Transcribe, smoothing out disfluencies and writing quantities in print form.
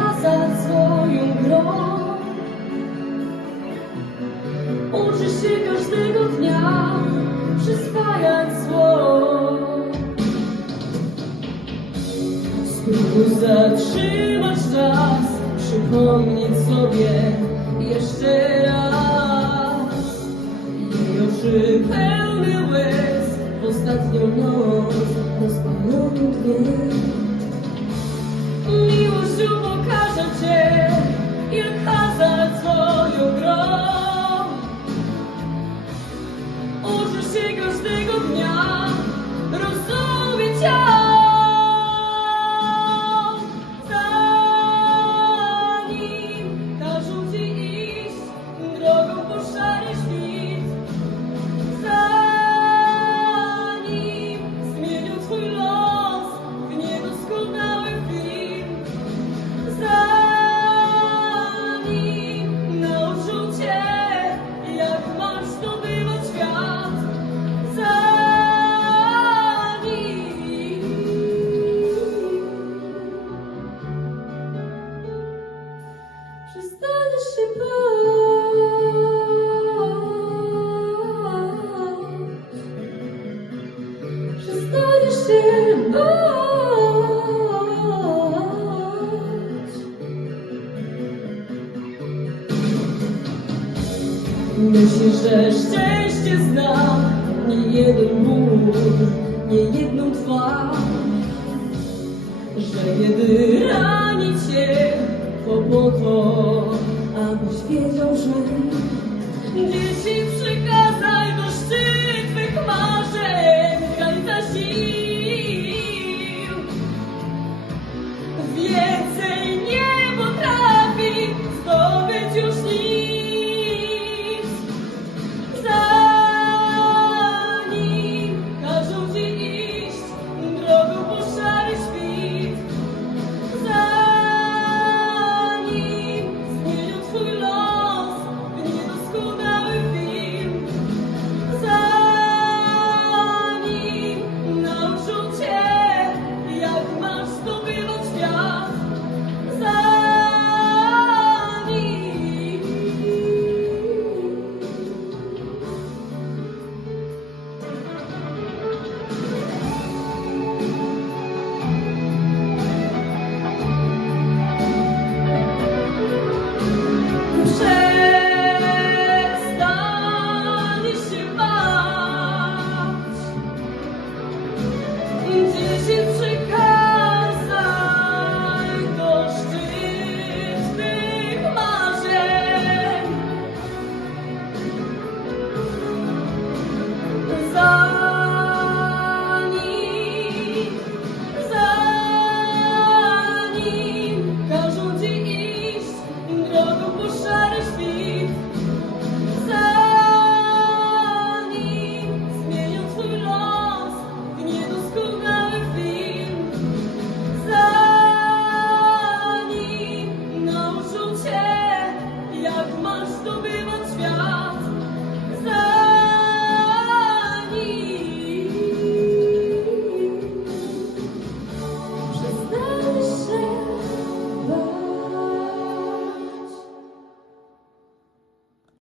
kazać swoją grą. Uczysz się każdego dnia przyswajać zło. Spróbuj zatrzymać czas, przypomnieć sobie jeszcze raz jej oczy pełne łez w ostatnią noc rozpaloną dnie. Miłością pokażę Cię, jak kazać swoją grą. Uczysz się każdego dnia rozumieć ją. Przestaniesz się bać, przestaniesz się bać. Myślisz, że szczęście zna nie jeden ból, nie jedną twarz, że kiedy rani Cię po to, abyś wiedział, że dzieci przekazują.